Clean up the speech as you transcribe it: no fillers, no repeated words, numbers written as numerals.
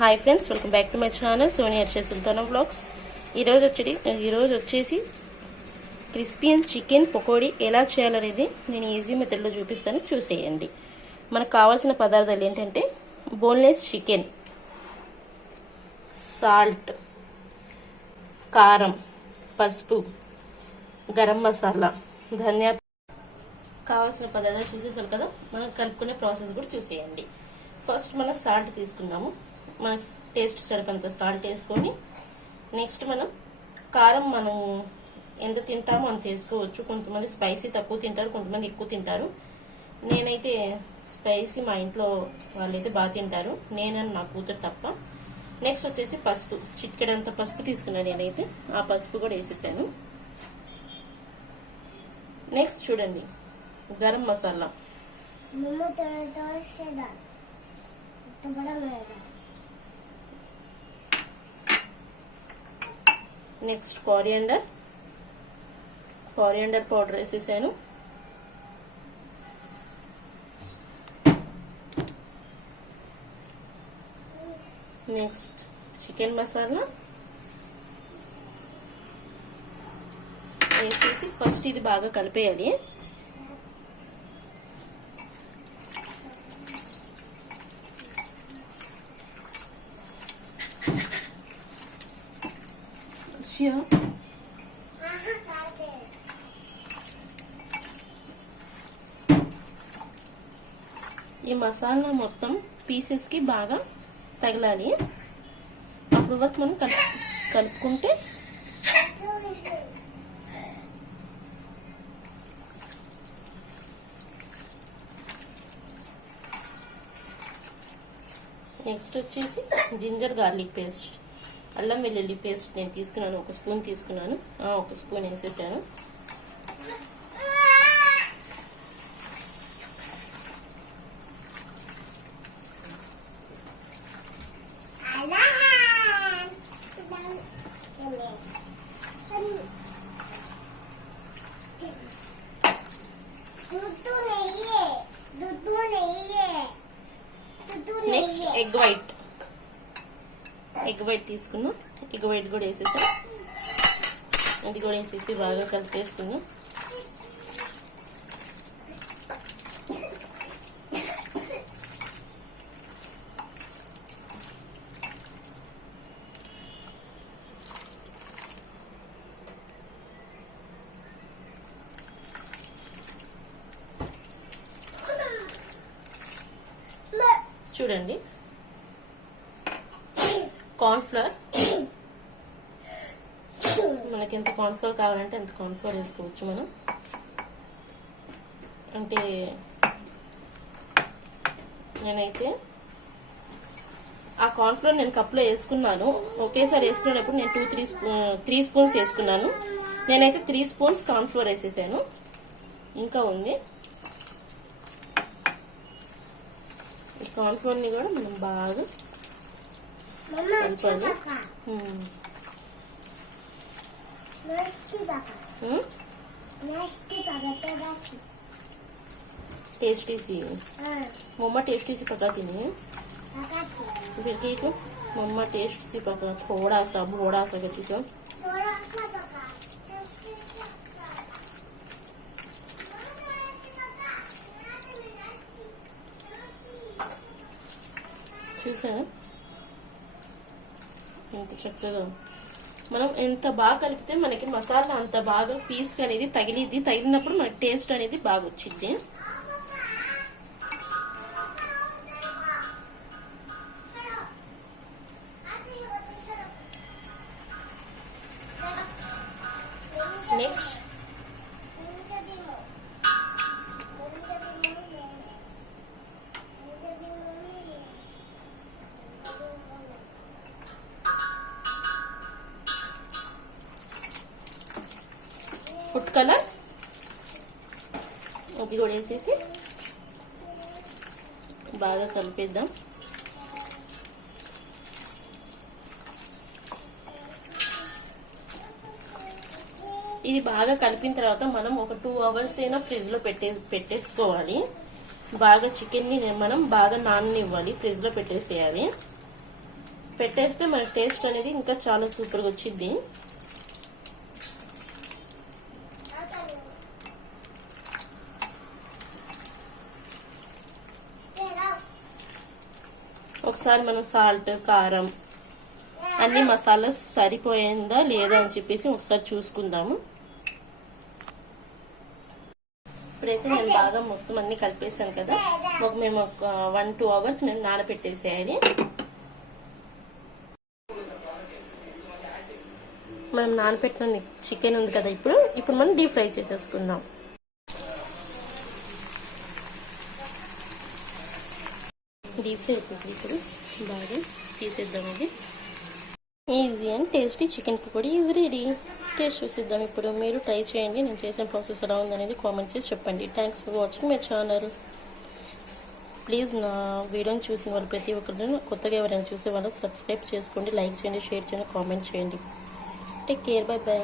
Hi friends, welcome back to my channel Sonia Sultana vlogs. ఈరోజు వచ్చేసి crispy and chicken pakodi ఎలా చేయాలనేది నేను ఈజీ మెథడ్లో చూపిస్తాను, చూసేయండి. మనకు కావాల్సిన పదార్థాలు ఏంటంటే బోన్లెస్ చికెన్, సాల్ట్, కారం, పసుపు, గరం మసాలా, ధనియా. కావాల్సిన పదార్థాలు చూసేసాం కదా, మనం కలుపుకునే ప్రాసెస్ కూడా చూసేయండి. ఫస్ట్ మనం సాల్ట్ తీసుకుందాము. మన టేస్ట్ సరిపడంత సాల్ట్ వేసుకొని, నెక్స్ట్ మనం కారం మనం ఎంత తింటామో అంత వేసుకోవచ్చు. కొంతమంది స్పైసీ తక్కువ తింటారు, కొంతమంది ఎక్కువ తింటారు. నేనైతే స్పైసీ మా ఇంట్లో వాళ్ళైతే బాగా తింటారు, నేను నా కూతురు తప్ప. నెక్స్ట్ వచ్చేసి పసుపు, చిటికెడంత పసుపు తీసుకున్నాను నేనైతే. ఆ పసుపు కూడా వేసేసాను. నెక్స్ట్ చూడండి, garam masala, next coriander powder వేసేసాను. నెక్స్ట్ చికెన్ మసాలా వేసేసి ఫస్ట్ ఇది బాగా కలిపేయాలి. ఈ మసాలా మొత్తం పీసెస్ కి బాగా తగలాలి. అప్పుడు వరకు మనం కలుపుకుంటే నెక్స్ట్ వచ్చేసి జింజర్ గార్లిక్ పేస్ట్, అల్లం వెల్లుల్లి పేస్ట్ నేను తీసుకున్నాను. ఒక స్పూన్ తీసుకున్నాను, ఒక స్పూన్ వేసేసాను. నెక్స్ట్ ఎగ్ వైట్ తీసుకున్నాం. ఎగ్ వైట్ కూడా వేసేసాం. ఇది కూడా వేసేసి బాగా కలిపేసుకున్నాం. చూడండి, కార్న్ఫ్లవర్, మనకి ఎంత కార్న్ఫ్లవర్ కావాలంటే అంత కార్న్ఫ్లవర్ వేసుకోవచ్చు మనం. అంటే నేనైతే ఆ కార్న్ఫ్లవర్ నేను కప్లో వేసుకున్నాను. ఒకేసారి వేసుకునేటప్పుడు నేను 3 స్పూన్స్ వేసుకున్నాను. నేనైతే 3 స్పూన్స్ కార్న్ఫ్లవర్ వేసేసాను. ఇంకా ఉంది. కార్న్ఫ్లవర్ ని కూడా మనం బాగా కలపాలి. टेस्टी सी मम्मा टेस्टी सी पकाती नहीं फिर ठीक है. मम्मा टेस्ट सी पका, थोड़ा सा कहती सो. చూసారా ఎంత చక్కగా మనం ఎంత బాగా కలిపితే మనకి మసాలా అంత బాగా పీస్ అనేది తగిలినప్పుడు మనకి టేస్ట్ అనేది బాగా వచ్చింది. నెక్స్ట్ ఫుడ్ కలర్, అది కూడా వేసేసి బాగా కలిపేద్దాం. ఇది బాగా కలిపిన తర్వాత మనం ఒక 2 అవర్స్ అయినా ఫ్రిడ్జ్ లో పెట్టేసుకోవాలి. బాగా చికెన్ ని మనం బాగా నాననివ్వాలి, ఫ్రిడ్జ్ లో పెట్టేసేయాలి. పెట్టేస్తే మన టేస్ట్ అనేది ఇంకా చాలా సూపర్గా వచ్చింది. ఒకసారి మనం సాల్ట్, కారం అన్ని మసాలా సరిపోయిందా లేదా అని చెప్పేసి ఒకసారి చూసుకుందాము. ఇప్పుడైతే నేను బాగా మొత్తం అన్ని కలిపేసాను కదా. మేము ఒక 1-2 అవర్స్ మేము నానబెట్టేసేయాలి. మనం నానబెట్టిన చికెన్ ఉంది కదా, ఇప్పుడు మనం డీప్ ఫ్రై చేసేసుకుందాం. డీప్ ఫ్రై అయిపోతుంది. ఇప్పుడు బాగా తీసేద్దాం. ఇది easy and tasty chicken pakodi is ready. Taste చూసిద్దాం. ఇప్పుడు మీరు ట్రై చేయండి. నేను చేసిన ప్రాసెస్ ఎలా ఉందనేది కామెంట్ చేసి చెప్పండి. Thanks for watching my channel. Please నా వీడియోని చూసిన వాళ్ళు ప్రతి ఒక్కరు, కొత్తగా ఎవరైనా చూసే వాళ్ళు సబ్స్క్రైబ్ చేసుకోండి, లైక్ చేయండి, షేర్ చేయండి, కామెంట్ చేయండి. Take care. By by.